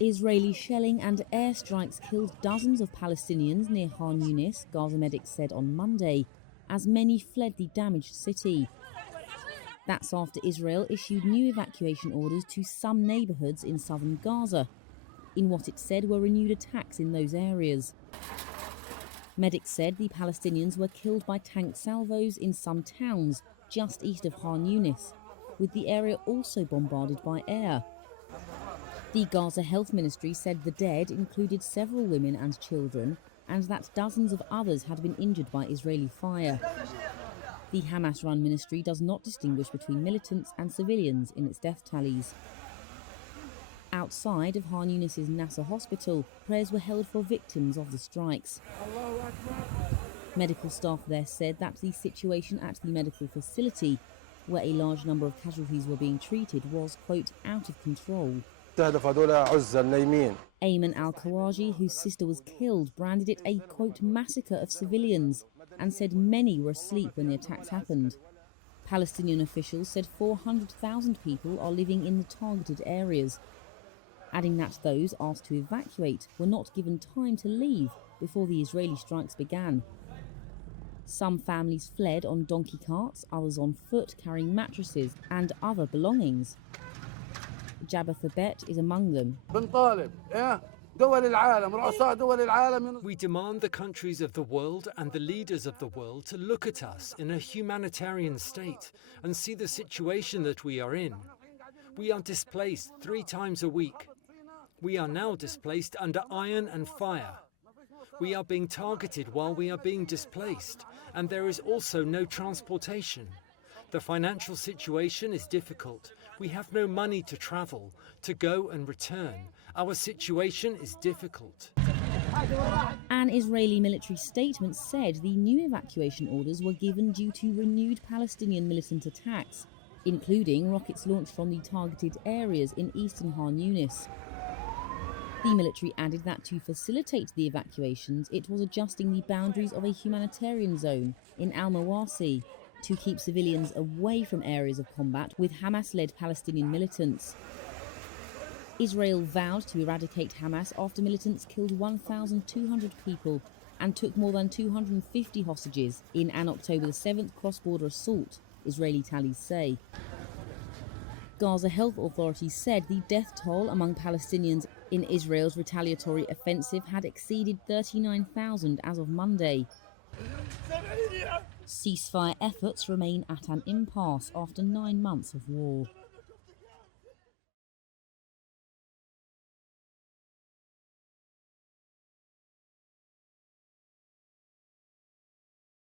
Israeli shelling and airstrikes killed dozens of Palestinians near Khan Younis, Gaza medics said on Monday, as many fled the damaged city. That's after Israel issued new evacuation orders to some neighbourhoods in southern Gaza, in what it said were renewed attacks in those areas. Medics said the Palestinians were killed by tank salvos in some towns just east of Khan Younis, with the area also bombarded by air. The Gaza Health Ministry said the dead included several women and children, and that dozens of others had been injured by Israeli fire. The Hamas-run ministry does not distinguish between militants and civilians in its death tallies. Outside of Khan Younis' Nasser hospital, prayers were held for victims of the strikes. Medical staff there said that the situation at the medical facility, where a large number of casualties were being treated, was, quote, out of control. Ayman al-Kawaji, whose sister was killed, branded it a, quote, massacre of civilians, and said many were asleep when the attacks happened. Palestinian officials said 400,000 people are living in the targeted areas, adding that those asked to evacuate were not given time to leave before the Israeli strikes began. Some families fled on donkey carts, others on foot carrying mattresses and other belongings. Jabbatha Bet is among them. We demand the countries of the world and the leaders of the world to look at us in a humanitarian state and see the situation that we are in. We are displaced 3 times a week. We are now displaced under iron and fire. We are being targeted while we are being displaced, and there is also no transportation. The financial situation is difficult. We have no money to travel, to go and return. Our situation is difficult. An Israeli military statement said the new evacuation orders were given due to renewed Palestinian militant attacks, including rockets launched from the targeted areas in eastern Khan Younis. The military added that to facilitate the evacuations, it was adjusting the boundaries of a humanitarian zone in Al-Mawasi to keep civilians away from areas of combat with Hamas-led Palestinian militants. Israel vowed to eradicate Hamas after militants killed 1,200 people and took more than 250 hostages in an October 7th cross-border assault, Israeli tallies say. Gaza health authorities said the death toll among Palestinians in Israel's retaliatory offensive had exceeded 39,000 as of Monday. Ceasefire efforts remain at an impasse after 9 months of war.